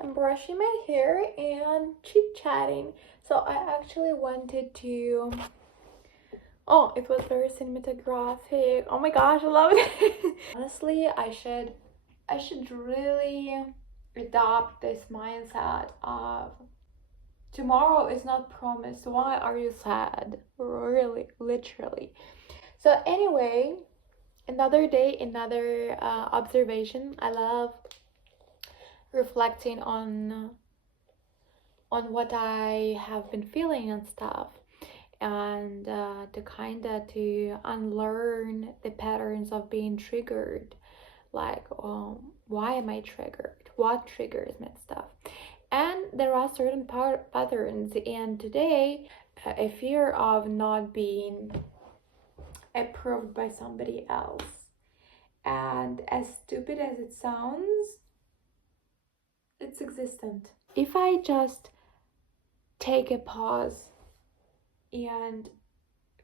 I'm brushing my hair and chit-chatting. So I actually wanted to... Oh, it was very cinematographic. Oh my gosh, I love it. Honestly, I should really adopt this mindset of tomorrow is not promised. Why are you sad? Really, literally. So anyway, another day, another observation. I love reflecting on what I have been feeling and stuff, and to unlearn the patterns of being triggered, like why am I triggered, what triggers me and stuff. And there are certain patterns, and today a fear of not being approved by somebody else. And as stupid as it sounds, it's existent. If I just take a pause and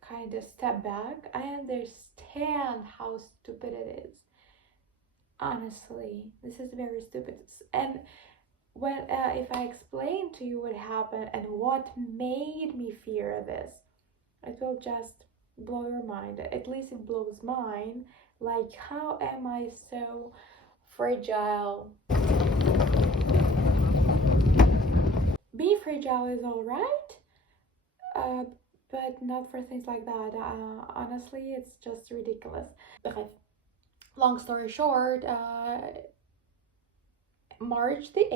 kind of step back, I understand how stupid it is. Honestly, this is very stupid. And when if I explain to you what happened and what made me fear this, it will just blow your mind. At least it blows mine. Like, how am I so fragile? Being fragile is alright, but not for things like that. Honestly, it's just ridiculous. Bref, long story short, March the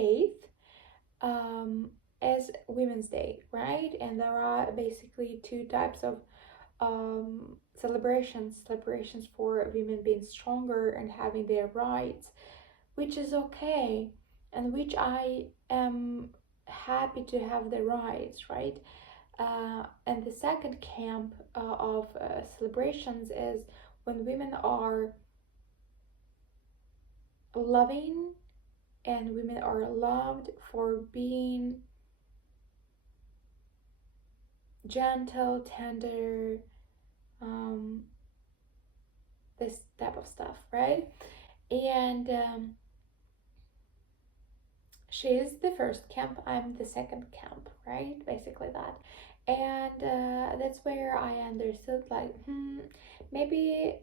8th is Women's Day, right? And there are basically two types of celebrations for women being stronger and having their rights, which is okay, and which I am happy to have the rights, right? And the second camp of celebrations is when women are loving and women are loved for being gentle, tender, this type of stuff, right? And she is the first camp, I'm the second camp, right? Basically that. And that's where I understood, like, maybe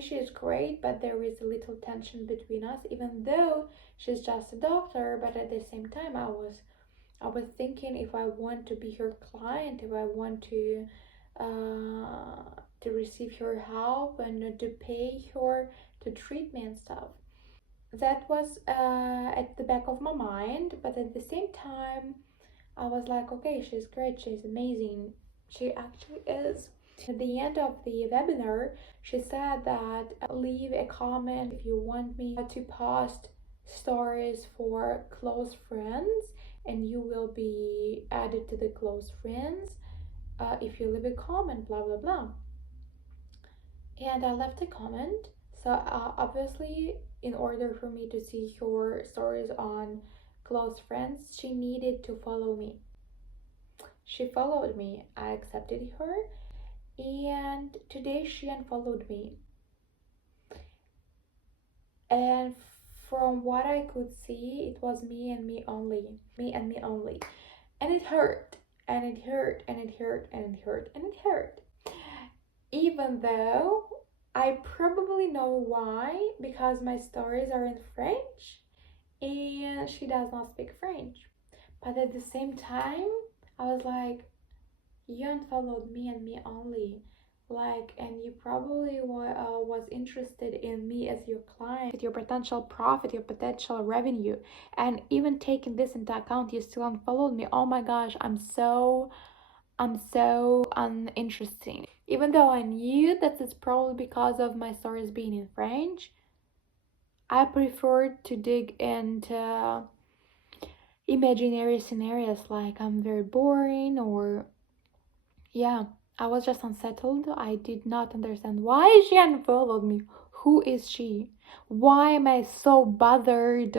she's great, but there is a little tension between us, even though she's just a doctor. But at the same time, I was thinking, if I want to be her client, if I want to receive her help and to pay her to treat me and stuff. That was at the back of my mind, but at the same time, I was like, okay, she's great, she's amazing. She actually is. At the end of the webinar, she said that leave a comment if you want me to post stories for close friends, and you will be added to the close friends if you leave a comment, blah blah blah. And I left a comment. So obviously, in order for me to see her stories on close friends, she needed to follow me. She followed me, I accepted her, and today she unfollowed me. And from what I could see, it was me and me only. Me and me only. And it hurt. And it hurt. And it hurt. And it hurt. And it hurt. Even though I probably know why, because my stories are in French and she does not speak French. But at the same time, I was like, you unfollowed me and me only. Like, and you probably was interested in me as your client, your potential profit, your potential revenue, and even taking this into account, you still unfollowed me. Oh my gosh, I'm so uninteresting. Even though I knew that it's probably because of my stories being in French, I preferred to dig into imaginary scenarios, like I'm very boring, or yeah, I was just unsettled. I did not understand why she unfollowed me. Who is she? Why am I so bothered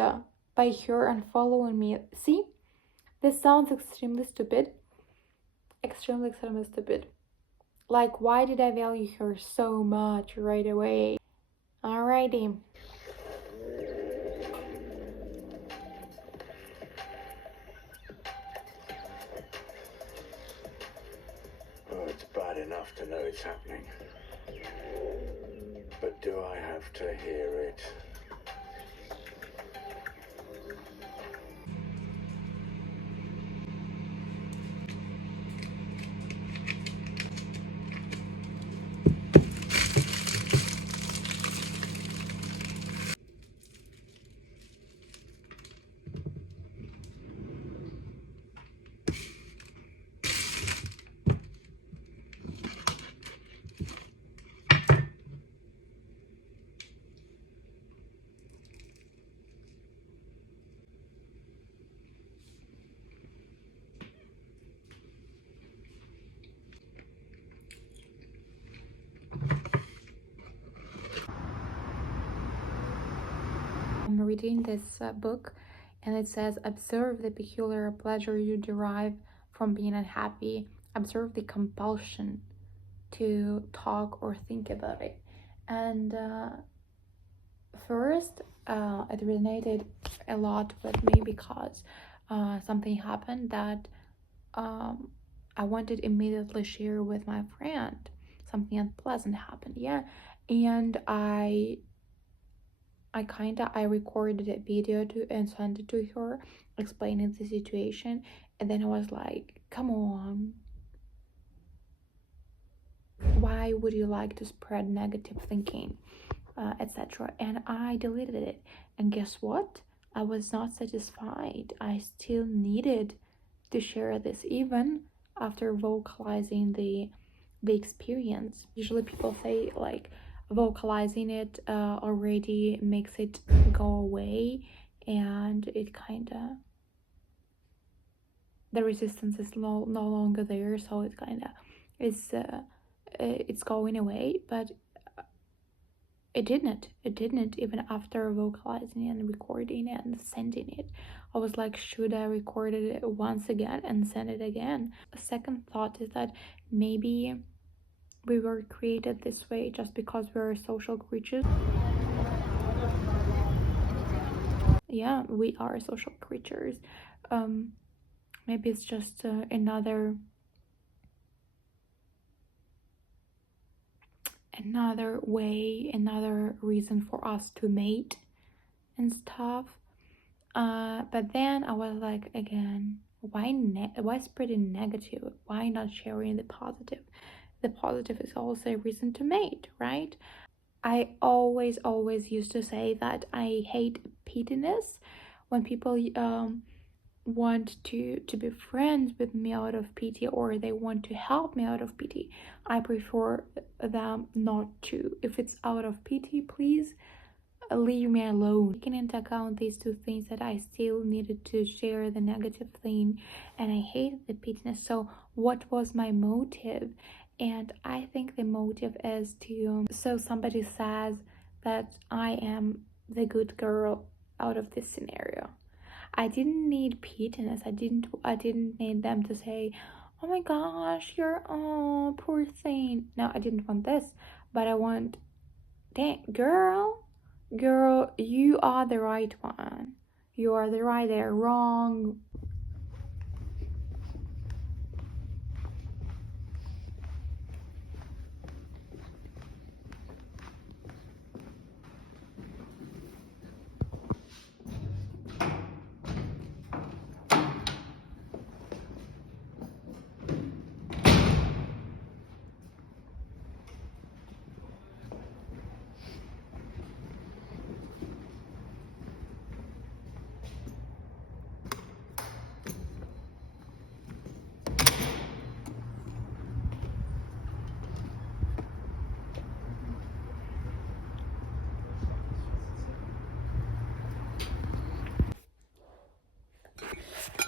by her unfollowing me? See, this sounds extremely stupid. Extremely stupid. Like, why did I value her so much right away? Alrighty. enough to know it's happening. But do I have to hear it? I'm reading this book, and it says, observe the peculiar pleasure you derive from being unhappy. Observe the compulsion to talk or think about it. And first, it resonated a lot with me because something happened that I wanted immediately share with my friend. Something unpleasant happened, yeah, and I recorded a video and sent it to her, explaining the situation, and then I was like, come on, why would you like to spread negative thinking, etc. And I deleted it, and guess what, I was not satisfied. I still needed to share this even after vocalizing the experience. Usually people say like vocalizing it already makes it go away, and it kind of, the resistance is no longer there, so it kind of is it's going away. But it didn't even after vocalizing and recording and sending it. I was like, should I record it once again and send it again? A second thought is that maybe we were created this way just because we're social creatures. Yeah, we are social creatures. Maybe it's just another way, another reason for us to mate and stuff. But then I was like, again, why spreading negative? Why not sharing the positive? The positive is also a reason to mate, right? I always used to say that I hate pettiness. When people want to be friends with me out of pity, or they want to help me out of pity, I prefer them not to. If it's out of pity, please leave me alone. Taking into account these two things, that I still needed to share the negative thing and I hate the pettiness. So what was my motive? And I think the motive is to, so somebody says that I am the good girl out of this scenario. I didn't need pettiness. I didn't need them to say, oh my gosh, you're, oh, poor thing. No, I didn't want this, but I want, dang, girl, you are the right one. You are the right, they're wrong.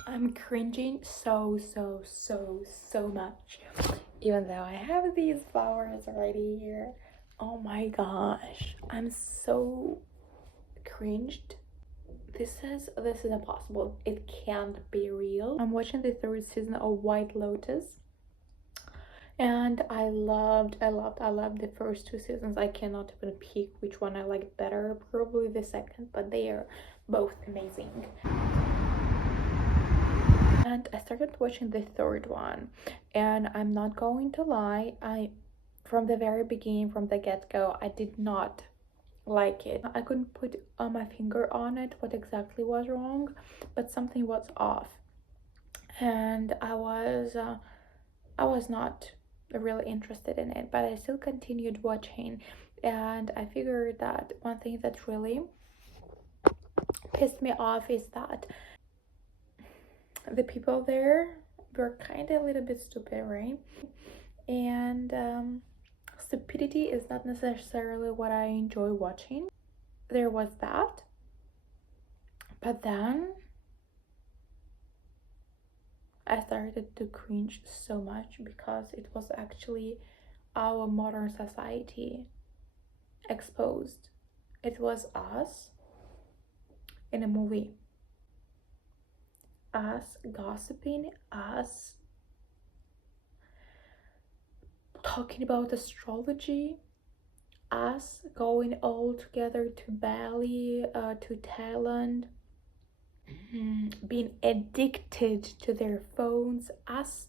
I'm cringing so much, even though I have these flowers already here. Oh my gosh, I'm so cringed. This is impossible. It can't be real. I'm watching the third season of White Lotus, and I loved the first two seasons. I cannot even pick which one I liked better. Probably the second, but they are both amazing. and I started watching the third one, and I'm not going to lie, from the very beginning, from the get-go, I did not like it. I couldn't put my finger on it what exactly was wrong, but something was off, and I was not really interested in it, but I still continued watching. And I figured that one thing that really pissed me off is that the people there were kind of a little bit stupid, right? And stupidity is not necessarily what I enjoy watching. There was that, but then I started to cringe so much because it was actually our modern society exposed. It was us in a movie, us gossiping, us talking about astrology, us going all together to Bali, to Thailand, being addicted to their phones, us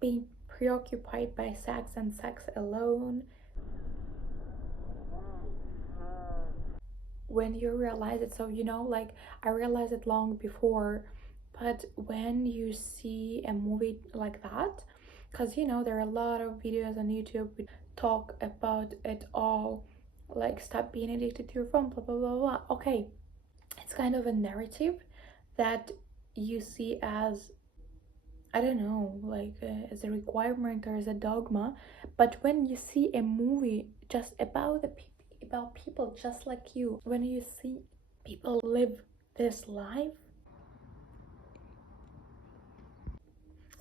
being preoccupied by sex and sex alone. When you realize it, so like I realized it long before, but when you see a movie like that, because there are a lot of videos on YouTube talk about it all, like stop being addicted to your phone, blah blah blah blah. Okay, it's kind of a narrative that you see as, I don't know, like as a requirement or as a dogma. But when you see a movie just about people just like you, when you see people live this life,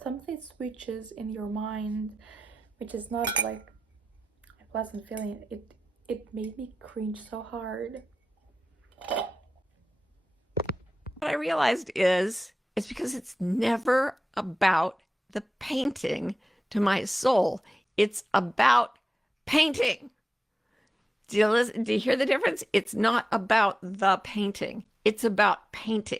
something switches in your mind, which is not like a pleasant feeling. It made me cringe so hard. What I realized is it's because it's never about the painting to my soul. It's about painting. Do you hear the difference? It's not about the painting. It's about painting.